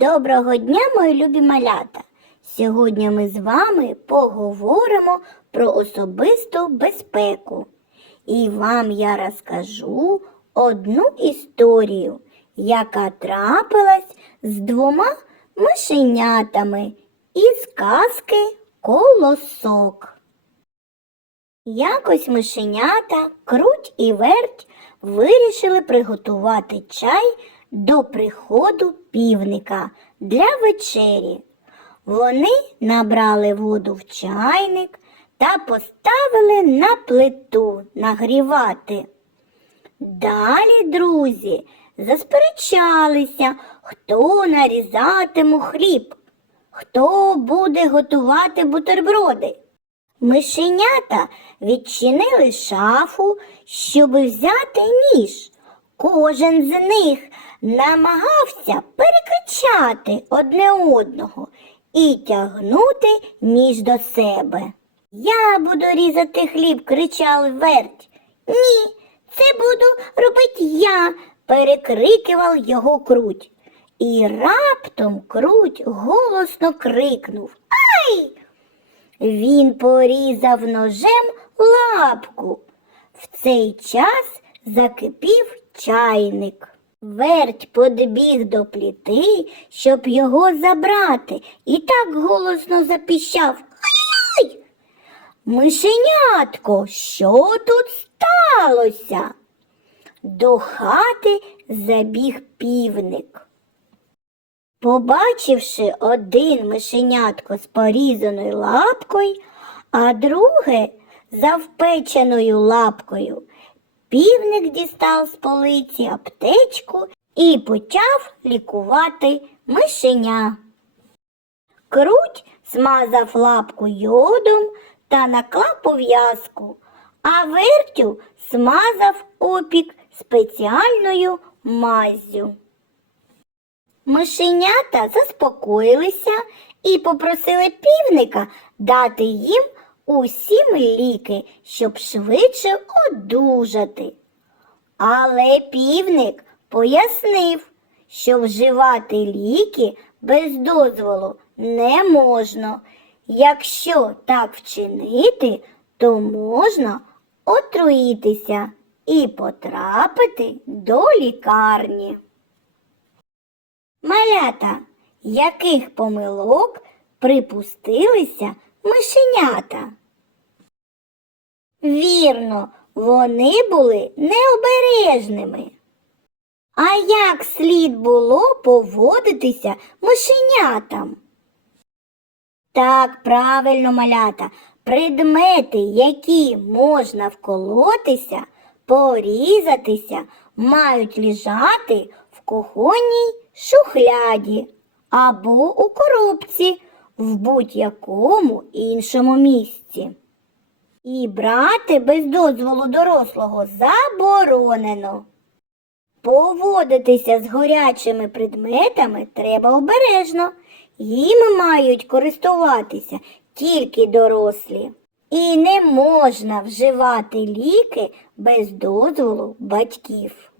Доброго дня, мої любі малята! Сьогодні ми з вами поговоримо про особисту безпеку. І вам я розкажу одну історію, яка трапилась з двома мишенятами із казки Колосок. Якось мишенята, круть і верть вирішили приготувати чай до приходу півника для вечері. Вони набрали воду в чайник та поставили на плиту нагрівати. Далі, друзі, засперечалися, хто нарізатиме хліб, хто буде готувати бутерброди. Мишенята відчинили шафу, щоб взяти ніж. Кожен з них намагався перекричати одне одного і тягнути ніж до себе. Я буду різати хліб, кричав верть. Ні, це буду робити я, перекрикував його круть. І раптом круть голосно крикнув Ай! Він порізав ножем лапку. В цей час закипів чайник. Верть подбіг до пліти, щоб його забрати, і так голосно запіщав. Ай-яй! Мишенятко, що тут сталося? До хати забіг півник. Побачивши один мишенятко з порізаною лапкою, а друге завпеченою лапкою, півник дістав з полиці аптечку і почав лікувати мишеня. Круть смазав лапку йодом та наклав пов'язку, а вертю смазав опік спеціальною маззю. Мишенята заспокоїлися і попросили півника дати їм усім ліки, щоб швидше одужати. Але півник пояснив, що вживати ліки без дозволу не можна. Якщо так вчинити, то можна отруїтися і потрапити до лікарні. Малята, яких помилок припустилися мишенята? Вірно, вони були необережними. А як слід було поводитися мишенятам? Так, правильно, малята, предмети, які можна вколотися, порізатися, мають лежати в кухонній шухляді або у коробці в будь-якому іншому місці. І брати без дозволу дорослого заборонено. Поводитися з горячими предметами треба обережно. Їм мають користуватися тільки дорослі. І не можна вживати ліки без дозволу батьків.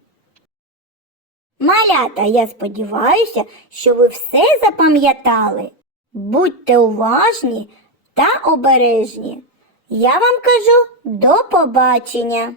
Малята, я сподіваюся, що ви все запам'ятали. Будьте уважні та обережні. Я вам кажу до побачення.